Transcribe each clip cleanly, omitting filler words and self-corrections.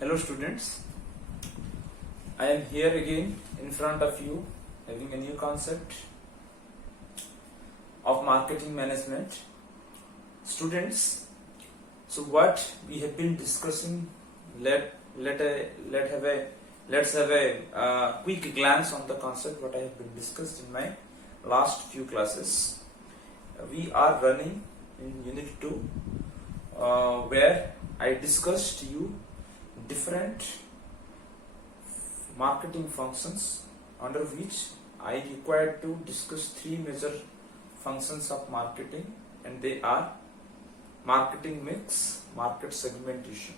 Hello students, I am here again in front of you having a new concept of marketing management. Students, so what we have been discussing, let's have a quick glance on the concept what I have been discussed in my last few classes. We are running in unit 2 where I discussed you different marketing functions under which I required to discuss three major functions of marketing, and they are marketing mix, market segmentation,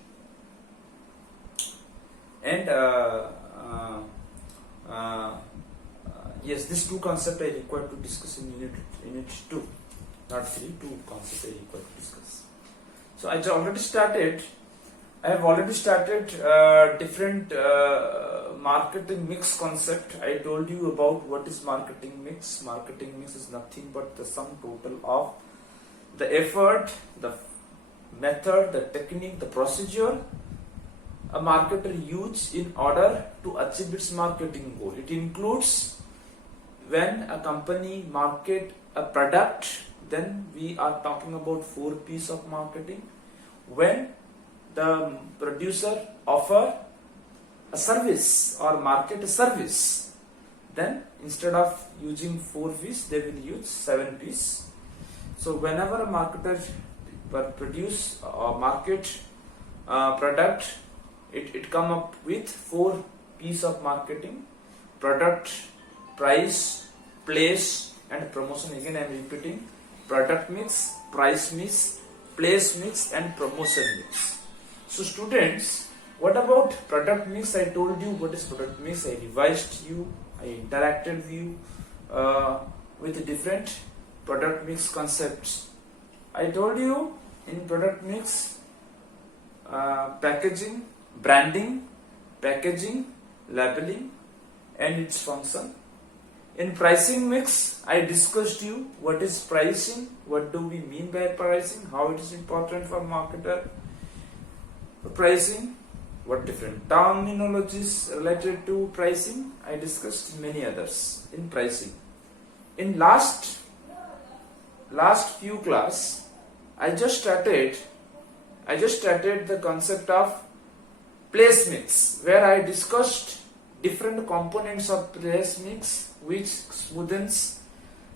and yes, these two concepts I required to discuss in unit 2, not 3. Two concepts I required to discuss. So I have already started different marketing mix concept. I told you about what is marketing mix. Marketing mix is nothing but the sum total of the effort, the method, the technique, the procedure a marketer uses in order to achieve its marketing goal. It includes when a company market a product, then we are talking about 4 P's of marketing. When the producer offer a service or market a service, then instead of using 4 P's, they will use 7 P's. So whenever a marketer produce or market product, it come up with 4 P's of marketing: product, price, place, and promotion. Again I am repeating: product mix, price mix, place mix, and promotion mix. So students, what about product mix? I told you what is product mix. I revised you, I interacted with you with different product mix concepts. I told you in product mix, packaging, branding, packaging, labeling, and its function. In pricing mix, I discussed you what is pricing, what do we mean by pricing, how it is important for marketer. Pricing, what different terminologies related to pricing, I discussed many others in pricing. In last few class, I just started the concept of place mix, where I discussed different components of place mix which smoothens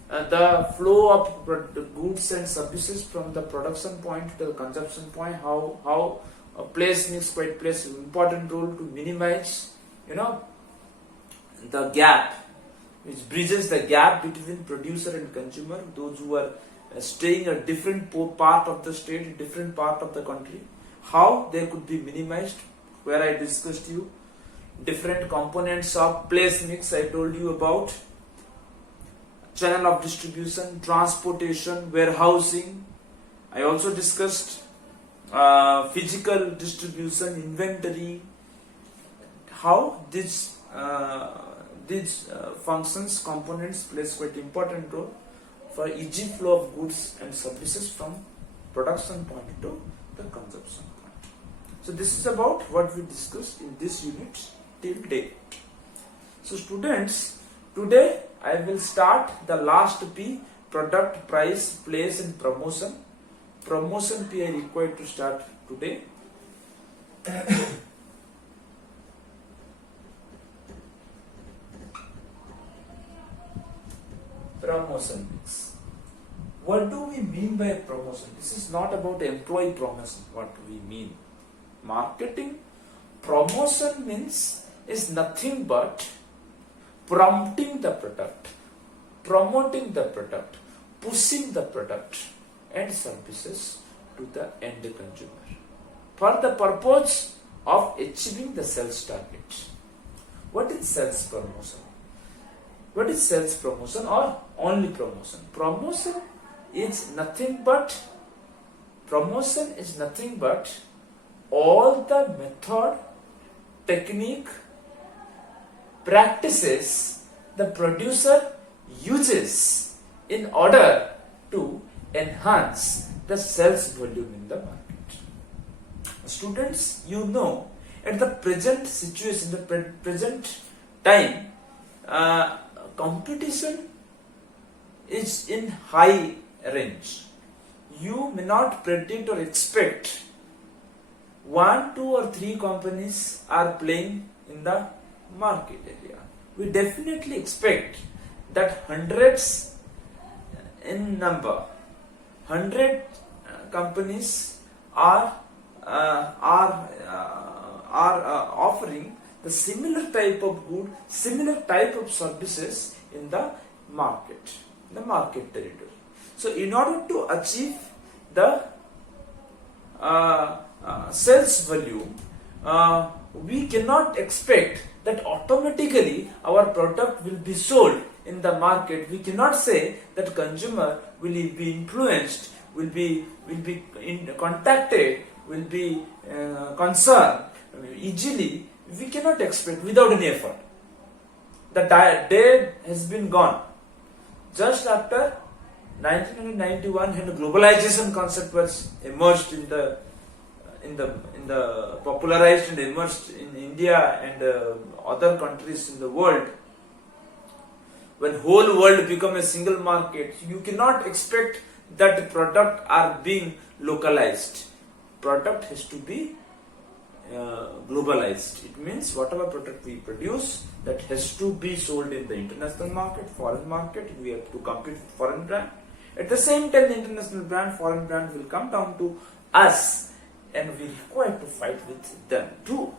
the flow of goods and services from the production point to the consumption point. How a place mix plays an important role to minimize, the gap, which bridges the gap between producer and consumer. Those who are staying in a different part of the state, different part of the country, how they could be minimized. Where I discussed you different components of place mix. I told you about channel of distribution, transportation, warehousing. I also discussed physical distribution, inventory, how these functions, components plays quite important role for easy flow of goods and services from production point to the consumption point. So this is about what we discussed in this unit till date. So students, today I will start the last P: product, price, place, and promotion. Promotion P I required to start today. Promotion mix. What do we mean by promotion? This is not about employee promotion. What we mean? Marketing promotion means is nothing but prompting the product, promoting the product, pushing the product and services to the end consumer for the purpose of achieving the sales target. What is sales promotion? What is sales promotion or only promotion? Promotion is nothing but all the method, technique, practices the producer uses in order to enhance the sales volume in the market. Students, you know at the present situation, the present time, competition is in high range. You may not predict or expect 1, 2 or 3 companies are playing in the market area. We definitely expect that hundreds in number, 100 companies are offering the similar type of good, similar type of services in the market territory. So in order to achieve the sales value, we cannot expect that automatically our product will be sold in the market. We cannot say that consumer will be influenced, will be contacted, will be concerned easily. We cannot expect without any effort. The day has been gone. Just after 1991, when the globalization concept was emerged in the popularized and emerged in India and other countries in the world, when whole world become a single market, you cannot expect that product are being localized. Product has to be globalized. It means whatever product we produce, that has to be sold in the international market, foreign market. We have to compete with foreign brand. At the same time, the international brand, foreign brand will come down to us, and we require to fight with them too.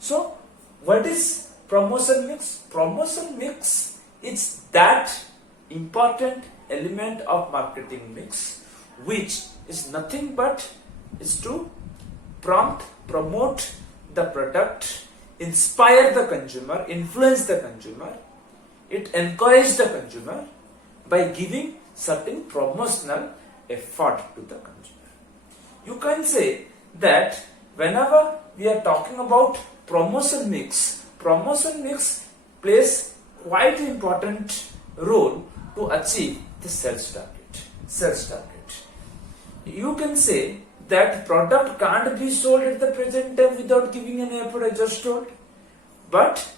So, what is promotion mix? Promotion mix is that important element of marketing mix, which is nothing but is to promote the product, inspire the consumer, influence the consumer. It encourages the consumer by giving certain promotional effort to the consumer. You can say that whenever we are talking about promotion mix plays quite important role to achieve the sales target. You can say that product can't be sold at the present time without giving any effort, I just told. But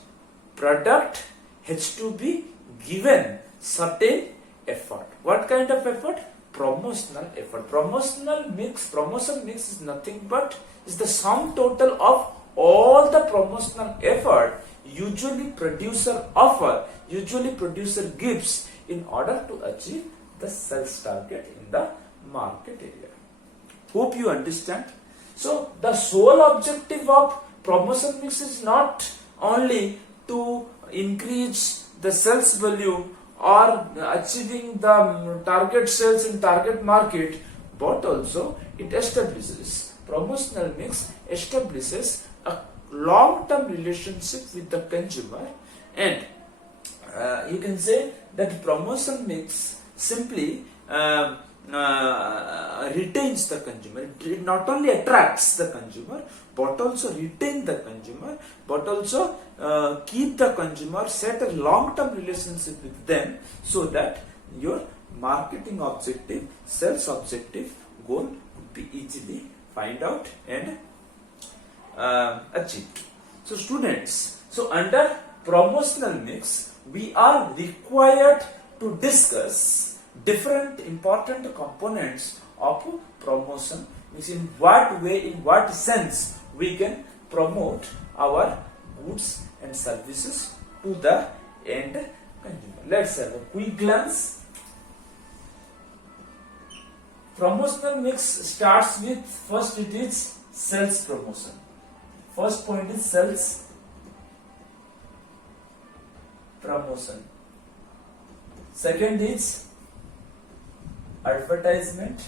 product has to be given certain effort. What kind of effort? Promotional effort. Promotion mix is nothing but is the sum total of all the promotional effort usually producer gives in order to achieve the sales target in the market area. Hope you understand. So the sole objective of promotion mix is not only to increase the sales value or achieving the target sales in target market, but also it establishes, promotional mix establishes a long-term relationship with the consumer, and you can say that promotion mix simply retains the consumer. It not only attracts the consumer, but also retain the consumer, but also keep the consumer, set a long-term relationship with them, so that your marketing objective, sales objective goal could be easily find out and achieved. So students, so under promotional mix, we are required to discuss different important components of promotion, which in what way, in what sense we can promote our goods and services to the end consumer. Let's have a quick glance. Promotional mix starts with, first it is sales promotion. First point is sales promotion. Second is advertisement.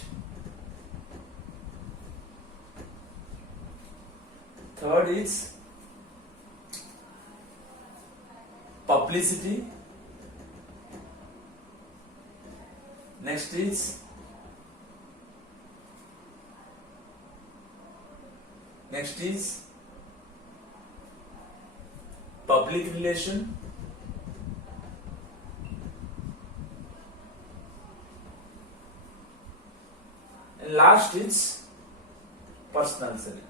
Third is publicity. Next is public relation. And last is personal selling.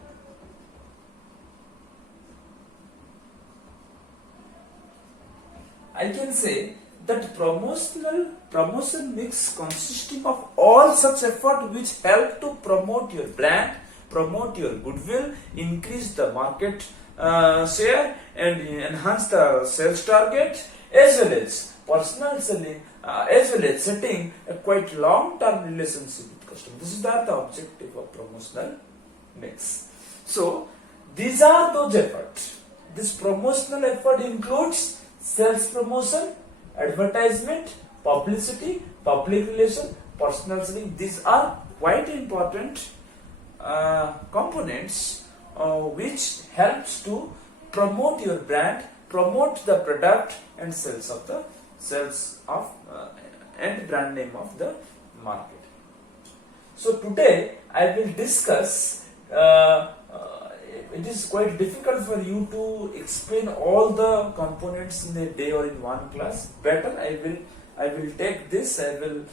I can say that promotion mix consisting of all such effort which help to promote your brand, promote your goodwill, increase the market share, and enhance the sales target, as well as personal selling, as well as setting a quite long-term relationship with customer. This is the objective of promotional mix. So these are those efforts. This promotional effort includes sales promotion, advertisement, publicity, public relation, personal selling. These are quite important components which helps to promote your brand, promote the product and sales of and brand name of the market. So today I will discuss. It is quite difficult for you to explain all the components in a day or in one class. Better I will take this. I will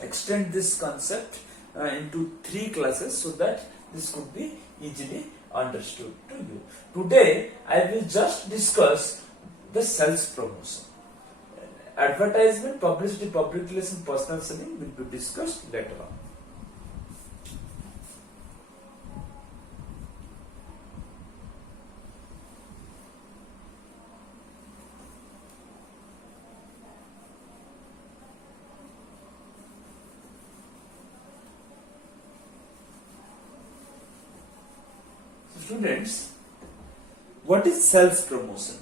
extend this concept into 3 classes so that this could be easily understood to you. Today I will just discuss the sales promotion. Advertisement, publicity, public relation, personal selling will be discussed later on. Students, what is sales promotion?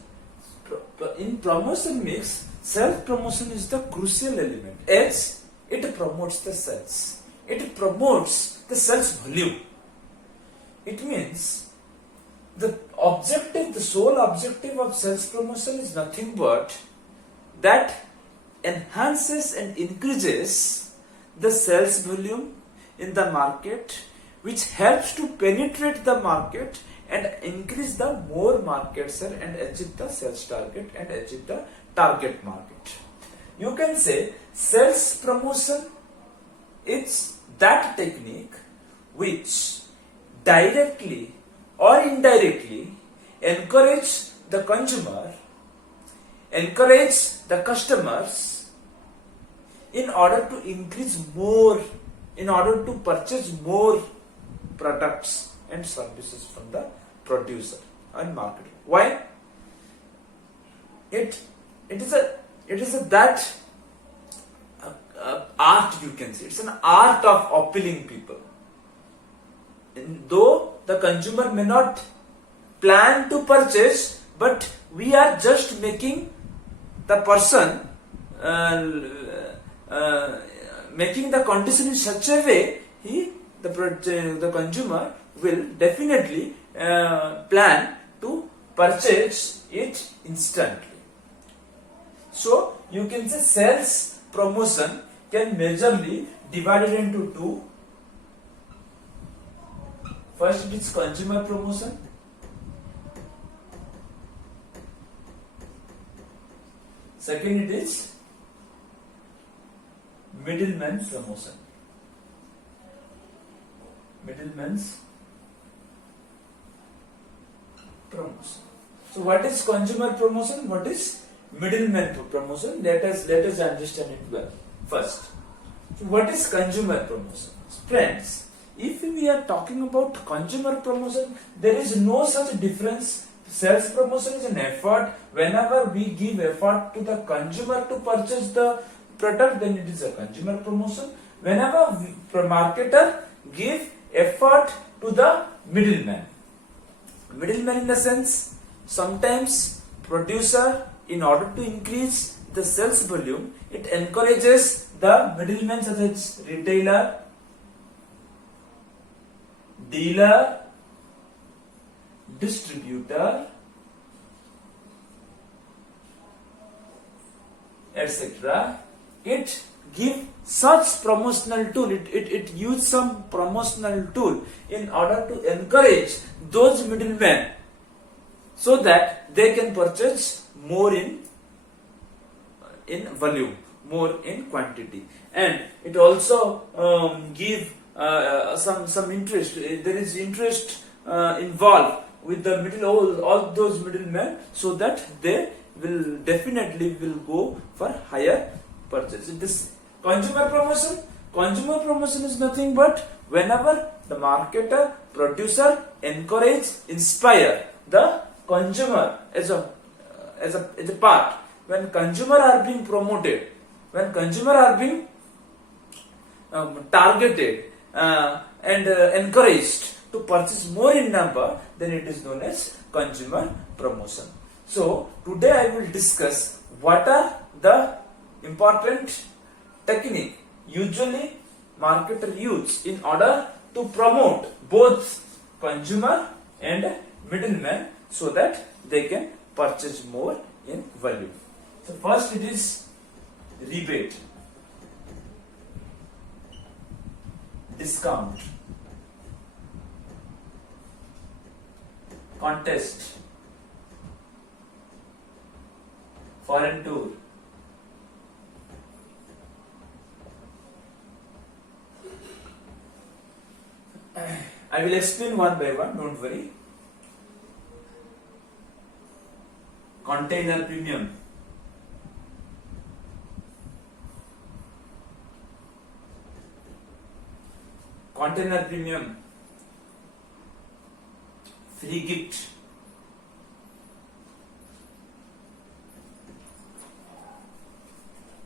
In promotion mix, sales promotion is the crucial element as it promotes the sales. It promotes the sales volume. It means the sole objective of sales promotion is nothing but that enhances and increases the sales volume in the market, which helps to penetrate the market and increase the more market share and achieve the sales target and achieve the target market. You can say sales promotion is that technique which directly or indirectly encourage the consumer, encourage the customers in order to increase more, in order to purchase more products and services from the producer and marketer. Why? It is a that art, you can say. It's an art of appealing people. And though the consumer may not plan to purchase, but we are just making the person making the condition in such a way the consumer will definitely plan to purchase it instantly. So you can say sales promotion can majorly divided into 2. First it is consumer promotion. Second it is middleman promotion. Middleman's promotion. So what is consumer promotion? What is middleman promotion? Let us understand it well. First, so what is consumer promotion? Friends, if we are talking about consumer promotion, there is no such difference. Sales promotion is an effort. Whenever we give effort to the consumer to purchase the product, then it is a consumer promotion. Whenever marketer give effort to the middleman. Middleman in the sense, sometimes producer, in order to increase the sales volume, it encourages the middleman such as retailer, dealer, distributor, etc. It give such promotional tool, it use some promotional tool in order to encourage those middlemen so that they can purchase more in volume, more in quantity, and it also give some interest. There is interest involved with the all those middlemen so that they will definitely will go for higher purchase. It is consumer promotion. Consumer promotion is nothing but whenever the marketer, producer encourage, inspire the consumer as a part. When consumer are being promoted, when consumer are being targeted and encouraged to purchase more in number, then it is known as consumer promotion. So today I will discuss what are the important technique usually marketer use in order to promote both consumer and middleman so that they can purchase more in value. So first it is rebate, discount, contest, foreign tour, I will explain one by one, don't worry. Container premium, container premium, free gift,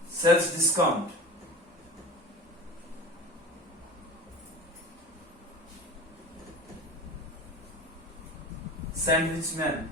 sales discount, sandwich man,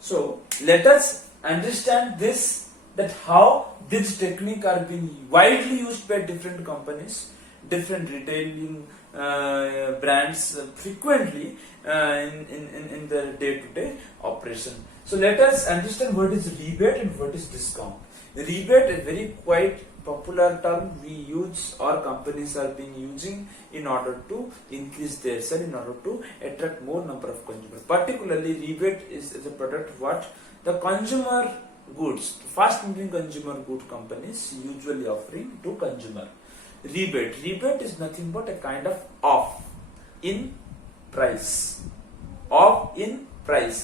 so let us understand this, that how this technique are being widely used by different companies, different retailing brands frequently in their day-to-day operation. So let us understand what is rebate and what is discount. Rebate is very quite popular term we use or companies are being using in order to increase their sale, in order to attract more number of consumers. Particularly rebate is a product what the consumer goods, fast moving consumer good companies usually offering to consumer. Rebate is nothing but a kind of off in price,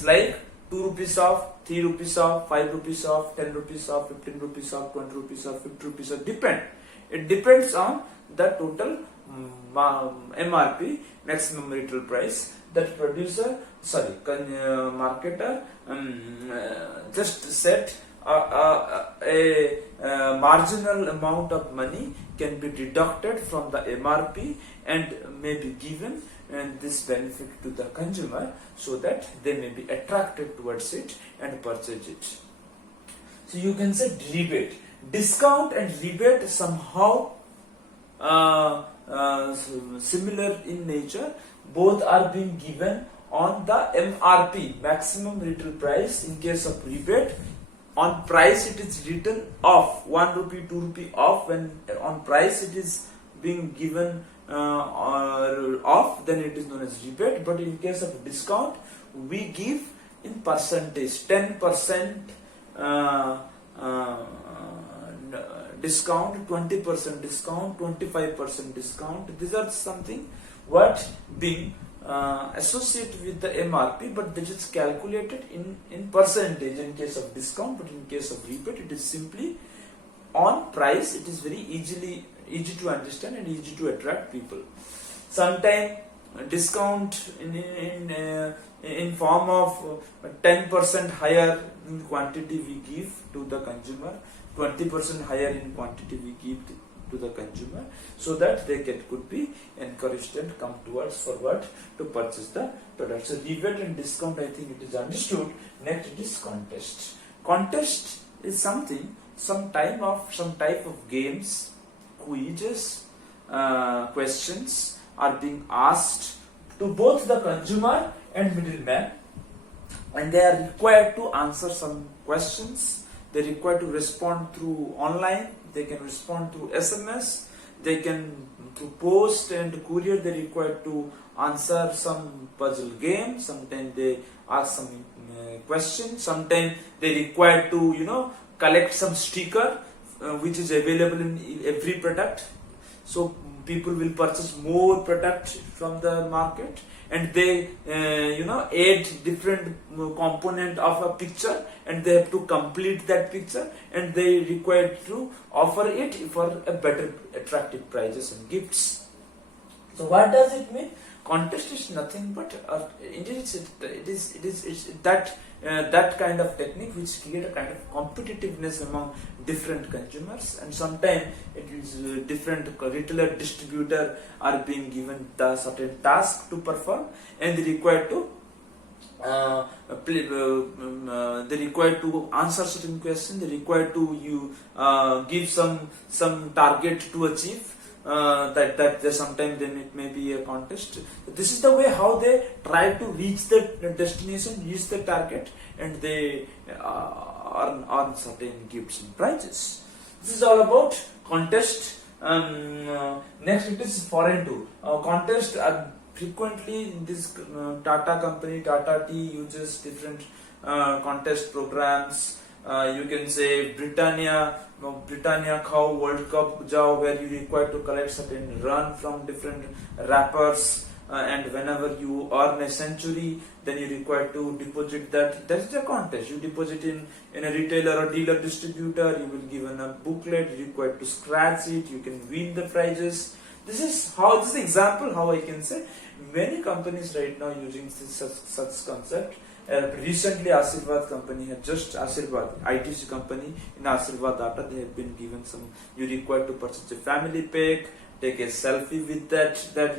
like 2 rupees off, 3 rupees off, 5 rupees off, 10 rupees off, 15 rupees off, 20 rupees off, 50 rupees off, it depends on the total MRP, maximum retail price, that marketer just set a marginal amount of money can be deducted from the MRP and may be given and this benefit to the consumer so that they may be attracted towards it and purchase it. So you can say rebate, discount and rebate somehow similar in nature. Both are being given on the MRP, maximum retail price. In case of rebate, on price it is written off, 1 rupee, 2 rupee off. When on price it is being given off, then it is known as rebate. But in case of discount, we give in percentage, 10% discount, 20% discount, 25% discount. These are something what being associated with the MRP, but this is calculated in percentage in case of discount. But in case of rebate, it is simply on price. It is very easy to understand and easy to attract people. Sometimes discount in form of 10% higher in quantity we give to the consumer, 20% higher in quantity we give to the consumer, so that they could be encouraged and come towards forward to purchase the product. So rebate and discount, I think it is understood. Next it is contest. Contest is something, some type of games, quizzes, questions are being asked to both the consumer and middleman, and they are required to answer some questions. They are required to respond through online, they can respond through SMS, they can through post and courier. They are required to answer some puzzle game. Sometimes they ask some questions. Sometimes they required to collect some sticker which is available in every product. so people will purchase more product from the market, and they add different component of a picture, and they have to complete that picture, and they require to offer it for a better attractive prices and gifts. So what does it mean? Contest is nothing but it is that kind of technique which create a kind of competitiveness among different consumers, and sometimes it is different retailer distributor are being given the certain task to perform, and they require to they require to answer certain questions, they require to give some target to achieve. That sometimes then it may be a contest. This is the way how they try to reach the destination, reach the target, and they earn certain gifts and prizes. This is all about contest. Next it is foreign tour. Contest frequently this Tata company, Tata Tea uses different contest programs. You can say Britannia Khao World Cup Jao, where you require to collect certain run from different rappers, and whenever you earn a century, then you require to deposit that. That is a contest. You deposit in a retailer or dealer distributor, you will given a booklet, you require to scratch it, you can win the prizes. This is the example how I can say many companies right now using such concept. Recently Ashirvad company had Ashirvad ITC company in Ashirvad data, they have been given some, you require to purchase a family pack, take a selfie with that that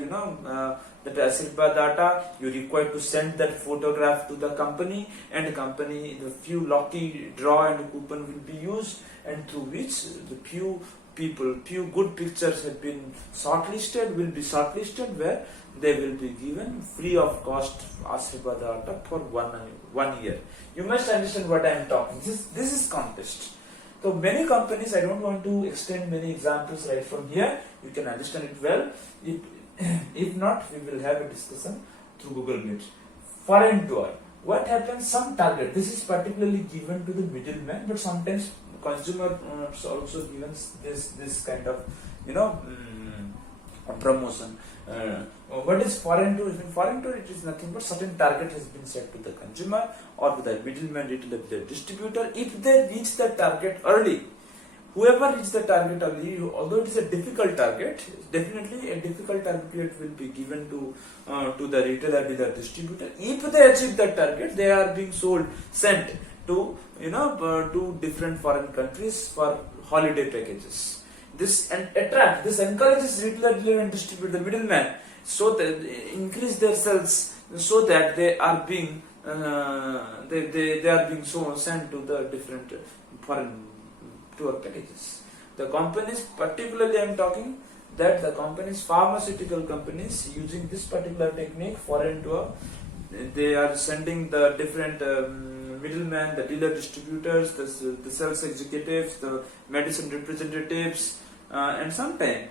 Ashirvad data, you require to send that photograph to the company, and the few lucky draw and coupon will be used, and through which the few good pictures have been will be shortlisted, where they will be given free of cost Ashirvad data for 1 year. You must understand what I am talking. This is contest. So many companies, I don't want to extend many examples right from here. You can understand it well. If not, we will have a discussion through Google Meet. Foreign tour. What happens? Some target. This is particularly given to the middleman, but sometimes consumer also given this kind of promotion. What is foreign tour? In foreign tour, it is nothing but certain target has been set to the consumer or to the middleman, retailer, the distributor. If they reach the target early, whoever reaches the target early, although it is a difficult target, definitely a difficult target will be given to the retailer, dealer, distributor. If they achieve that target, they are being sent to to different foreign countries for holiday packages. This encourages retailer, dealer, and distributor, the middleman, so that they increase their sales, so that they are being sent to the different foreign tour packages. The companies, particularly I am talking that the companies, pharmaceutical companies, using this particular technique, foreign tour, they are sending the different middlemen, the dealer distributors, the sales executives, the medicine representatives, and sometime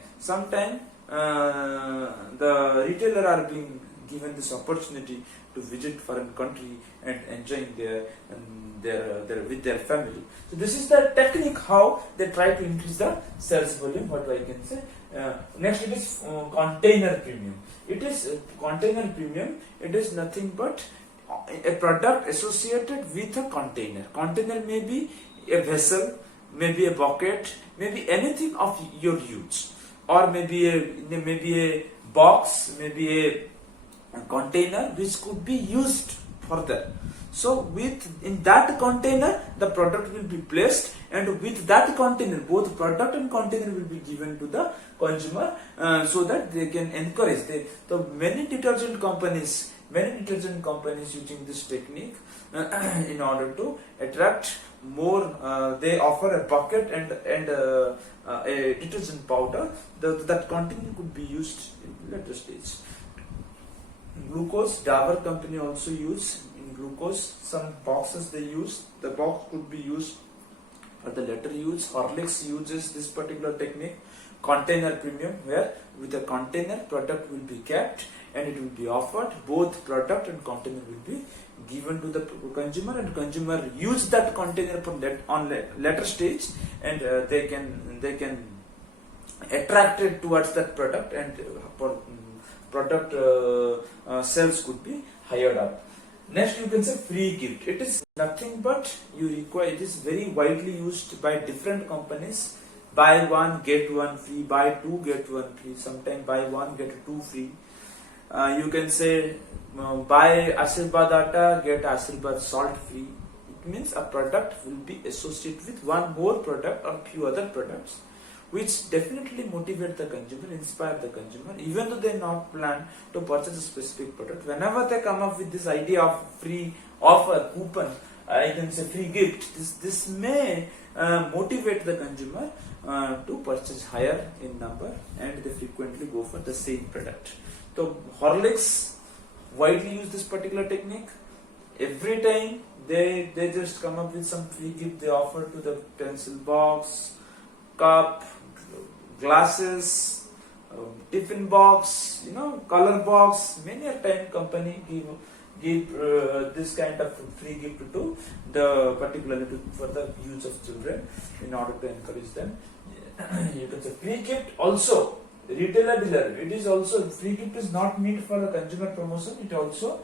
the retailer are being given this opportunity to visit foreign country and enjoying with their family. So this is the technique how they try to increase the sales volume. What I can say. Next it is container premium. It is container premium. It is nothing but a product associated with a container. Container may be a vessel, maybe a bucket, maybe anything of your use, or maybe a box, maybe a container which could be used further. So in that container the product will be placed, and with that container both product and container will be given to the consumer, so that they can encourage. Many detergent companies using this technique in order to attract more. They offer a bucket and a detergent powder. That container could be used in later stage. Glucose, Dabur company also use in glucose. Some boxes they use. The box could be used for the later use. Horlicks uses this particular technique. Container premium, where with a container product will be kept and it will be offered. Both product and container will be given to the consumer, and consumer use that container on later stage, and they can attracted towards that product, and product sales could be higher up. Next, you can say free gift. It is nothing but you require. It is very widely used by different companies. Buy one get one free. Buy two get one free. Sometimes buy one get two free. You can say buy Ashirvad Atta get Ashirvad salt free. It means a product will be associated with one more product or few other products, which definitely motivate the consumer, inspire the consumer, even though they not plan to purchase a specific product. Whenever they come up with this idea of free offer, coupon, I can say free gift, this may motivate the consumer to purchase higher in number, and they frequently go for the same product. So Horlicks widely use this particular technique. Every time they just come up with some free gift they offer to the pencil box, cup, glasses, tiffin box, color box. Many a time company give this kind of free gift to the particularly for the use of children in order to encourage them. You can say free gift also retailer dealer. It is also free gift is not meant for a consumer promotion. It also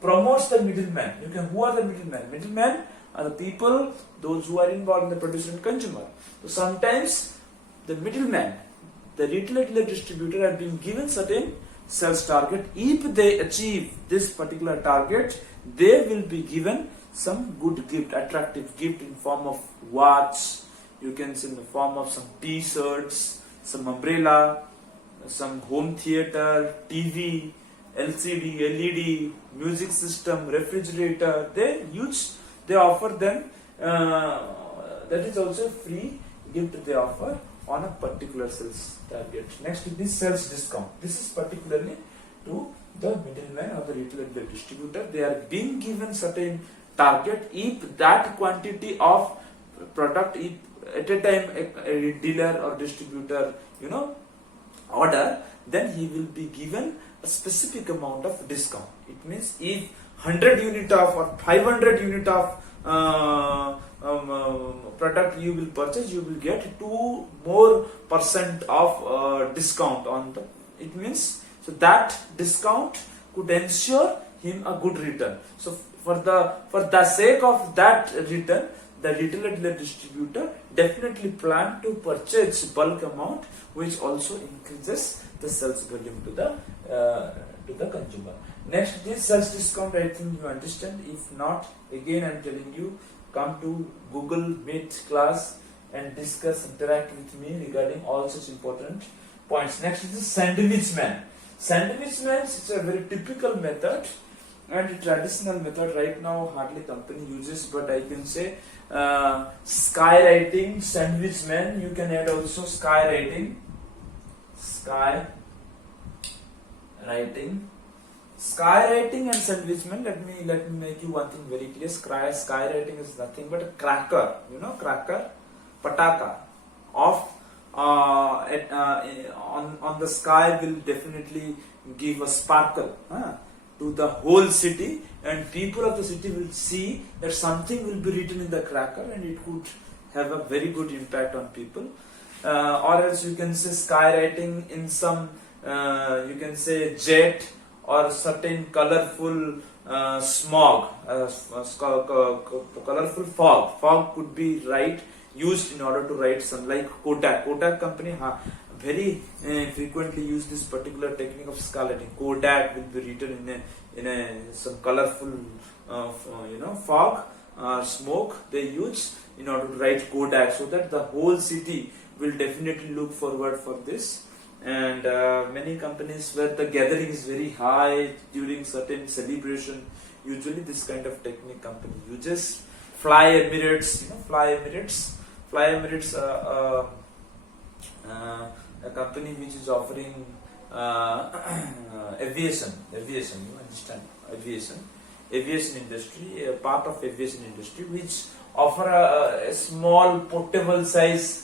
promotes the middleman. Who are the middlemen? Middlemen are the people, those who are involved in the producer and consumer. So sometimes the middleman, the retailer dealer distributor are being given certain sales target. If they achieve this particular target, they will be given some good gift, attractive gift in form of watch, you can say in the form of some t-shirts, some umbrella, some home theater, TV, LCD, LED, music system, refrigerator. They offer them. That is also free gift they offer on a particular sales target. Next is sales discount. This is particularly to the middleman or the retailer distributor. They are being given certain target. If that quantity of product, if at a time a dealer or distributor order, then he will be given a specific amount of discount. It means if 100 unit of or 500 unit of product you will purchase, you will get 2 more % of discount on the. It means so that discount could ensure him a good return. So for the sake of that return, the retailer dealer distributor definitely plan to purchase bulk amount, which also increases the sales volume to the consumer. Next, this sales discount, I think you understand. If not, again I am telling you, come to Google Meet class and discuss, interact with me regarding all such important points. Next is the sandwich man. Sandwich man is a very typical method and a traditional method. Right now hardly company uses, but I can say skywriting, sandwich man. You can add also skywriting, skywriting and sandwich man. Let me make you one thing very clear. Skywriting is nothing but a cracker, cracker, pataka of on the sky will definitely give a sparkle to the whole city, and people of the city will see that something will be written in the cracker, and it could have a very good impact on people. Or else you can say skywriting in some you can say jet or certain colorful smog, colorful fog could be used in order to write some, like Kodak company very frequently use this particular technique of skywriting. Kodak will be written in some colorful fog smoke they use in order to write Kodak, so that the whole city will definitely look forward for this. And many companies where the gathering is very high during certain celebration, usually this kind of technique company uses. Fly Emirates, a company which is offering aviation, you understand, aviation industry, a part of aviation industry, which offer a small portable size.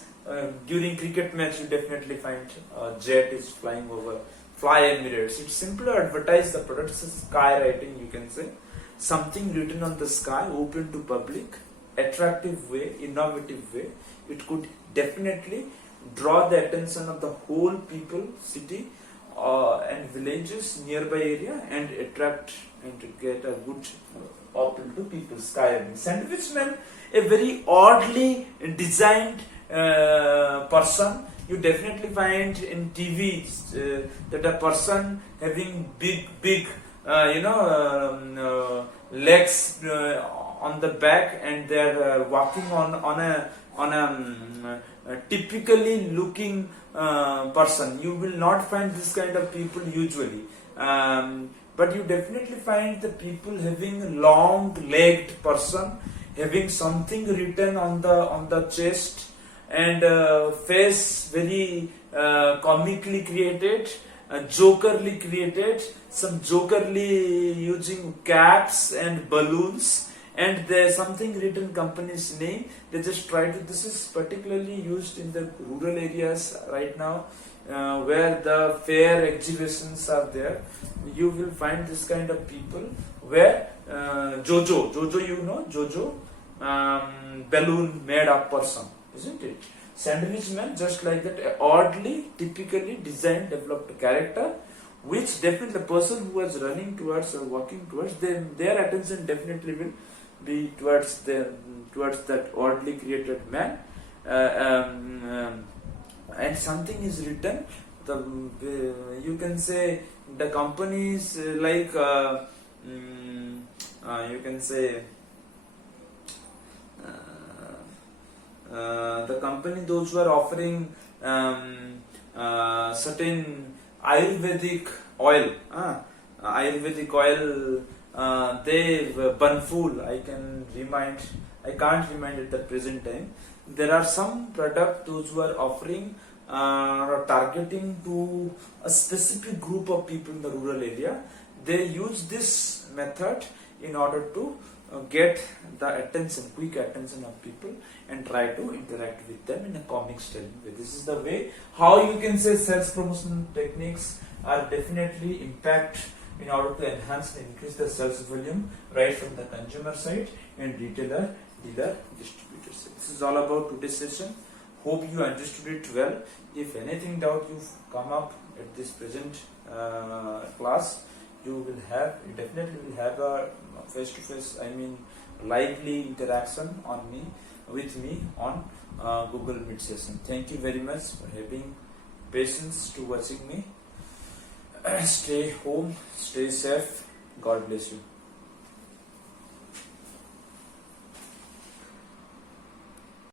During cricket match, you definitely find a jet is flying over. Fly Emirates. It's simply advertise the product. It's skywriting, you can say. Something written on the sky, open to public, attractive way, innovative way. It could definitely draw the attention of the whole people, city and villages nearby area, and attract and to get a good appeal to people. Skyrocketing. Sandwichman, a very oddly designed person. You definitely find in TV that a person having big legs on the back, and they're walking on a typically looking person. You will not find this kind of people usually, but you definitely find the people having a long-legged person, having something written on the chest, and face very comically created, jokerly created, some jokerly using caps and balloons, and there's something written company's name. They just try to, this is particularly used in the rural areas right now, where the fair exhibitions are there. You will find this kind of people where Jojo, Jojo, balloon made up person, isn't it? Sandwichman, just like that, a oddly, typically designed, developed character, which definitely the person who was running towards or walking towards them, their attention definitely will be towards that oddly created man, and something is written. You can say the companies like you can say. The company, those who are offering certain Ayurvedic oil, they Banful, I can't remind at the present time. There are some product those who are offering targeting to a specific group of people in the rural area. They use this method in order to get the quick attention of people, and try to interact with them in a comic style way. This is the way how you can say sales promotion techniques are definitely impact in order to enhance and increase the sales volume right from the consumer side and retailer, dealer, distributor side. This is all about today's session. Hope you understood it well. If anything doubt you've come up at this present class, you definitely will have a face-to-face, lively interaction with me on Google Meet session. Thank you very much for having patience to watching me. Stay home, stay safe. God bless you.